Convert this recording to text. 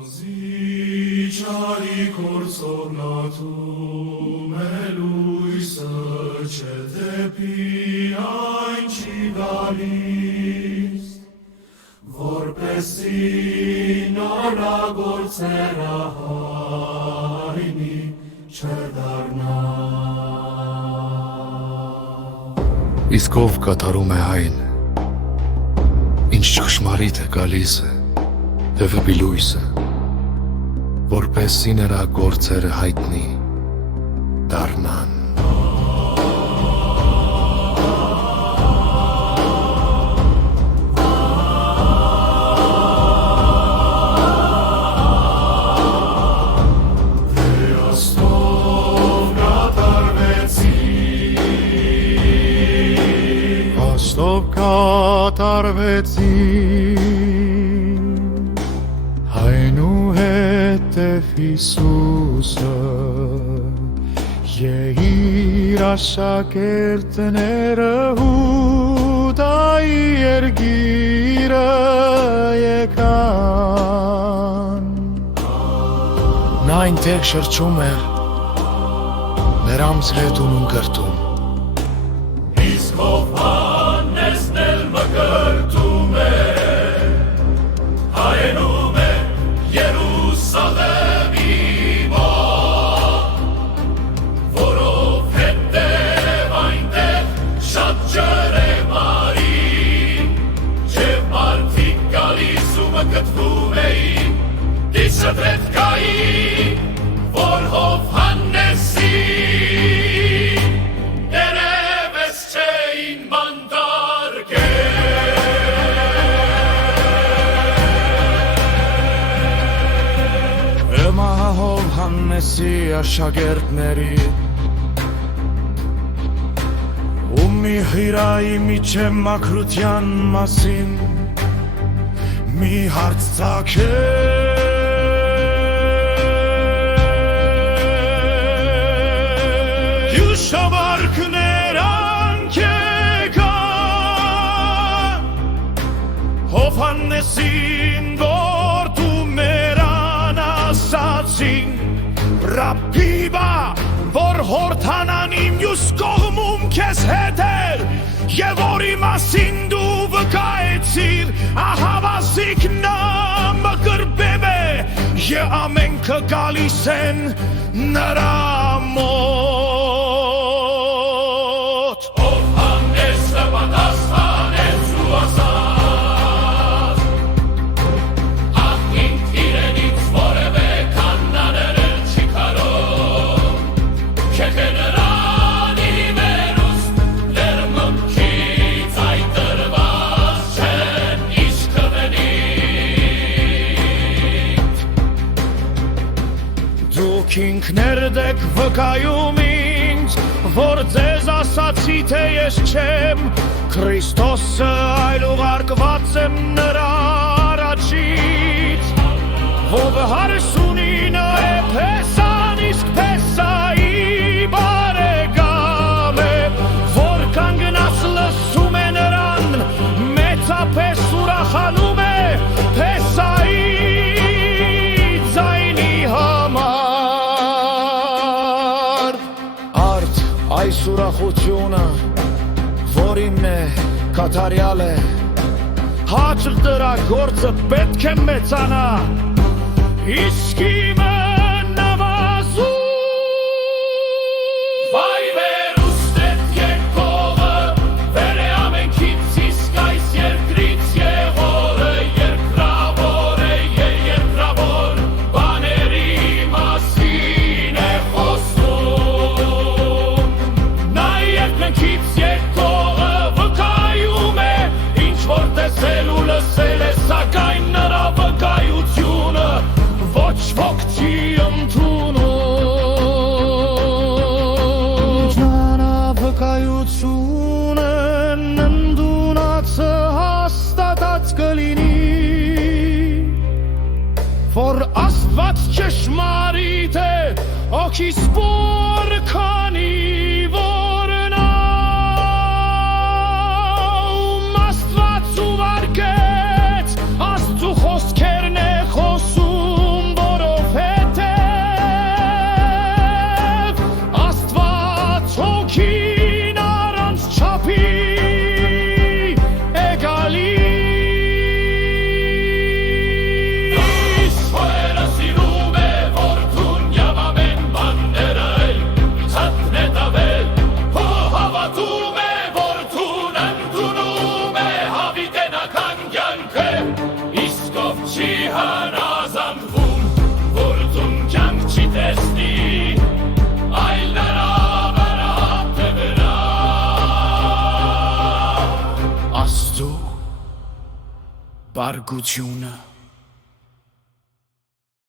Զիջարի կործողնատում է լույսը չէ դեպի այն չի գալիս, որպեսի նորագործերը հայնի չդառնա։ Իսկ ով կատարում է այն, ինչ ճշմարիտ է գալիս է, դեպի լույսը, որպեսզի նրա գործերը հայտնի դառնան։ Աստով կատարվեցին, այնուհետև Հիսուսը իր աշակերտները Հուդայի երկիրը եկան։ Նա այնտեղ շրջում էր, նրանց հետ ունում կրտում։ Իսկ Հովհաննեսն էլ մկրտում է, հայնում է Երուսաղեմի մոտ, որովհետև այնտեղ շատ ջրեմ արին, և մարդիկ գալիս ու մկրտվում էին, դիսը դրետ կային, որ Հովհաննեսի Հովհաննեսի աշակերտների ու մի հյուրայի միջև մաքրության մասին մի հարց ծագեց։ Յուշամարքներ անկեկան Հովհաննեսին, որ դու մերան ասացին, Ռաբբիբա, որ հորդանան իմ յուս կողմում քեզ հետ էր, և որի մասին դու վկայեցիր, ահավասիկ նա մկրտվել է, և ամենքը գալիս են նրա մոտ։ Հովհաննեսը պատասխանեց ու ասաց. Ահ ինձ իրենից որևէ կանանել չի կարող, չէ նրան իմերուս դեր մմքից այդ դրված չեն իշկվենիք։ Դուք ինքներդ եք վկայում ինձ, որ ձեզ ասացի, թե ես չեմ Քրիստոսը, այլ ուղարկված եմ նրա առաջից, ով 39 է Փեսան, իսկ Փեսայի բարեկամ է, որ կանգնած լսում է նրան, մեծապես ուրախանում է Փեսայի ձայնի համար։ Արդ այս ուրախությունը, որ իմն է, կատարյալ է, հաճ դրա գործը պետք է մեծանա, իսկ իմը նամազում։ Վայ վերուստետ եկողը, վեր է ամենքից իսկ այս երկրից եղողը, երկրավոր է երկրավոր, բաների մասին է խոսում։ Նա երկնքից եկողը վկայում է, ինչ որ տեսել ու լսել է, սակայն նրա վկայությունը ոչ ոք չի ընդունում։ Նրա վկայությունը ընդունածը հաստատած կլինի, որ Աստված ճշմարիտ է, օքիսպոր քանի որ նա ում Աստված ուղարկեց, Աստծու խոսքերն է խոսում, հնազանդվում, որ ձուն կյանք չի տեսնի, այլ նրա վրա տվրա։ Աստծո բարգությունը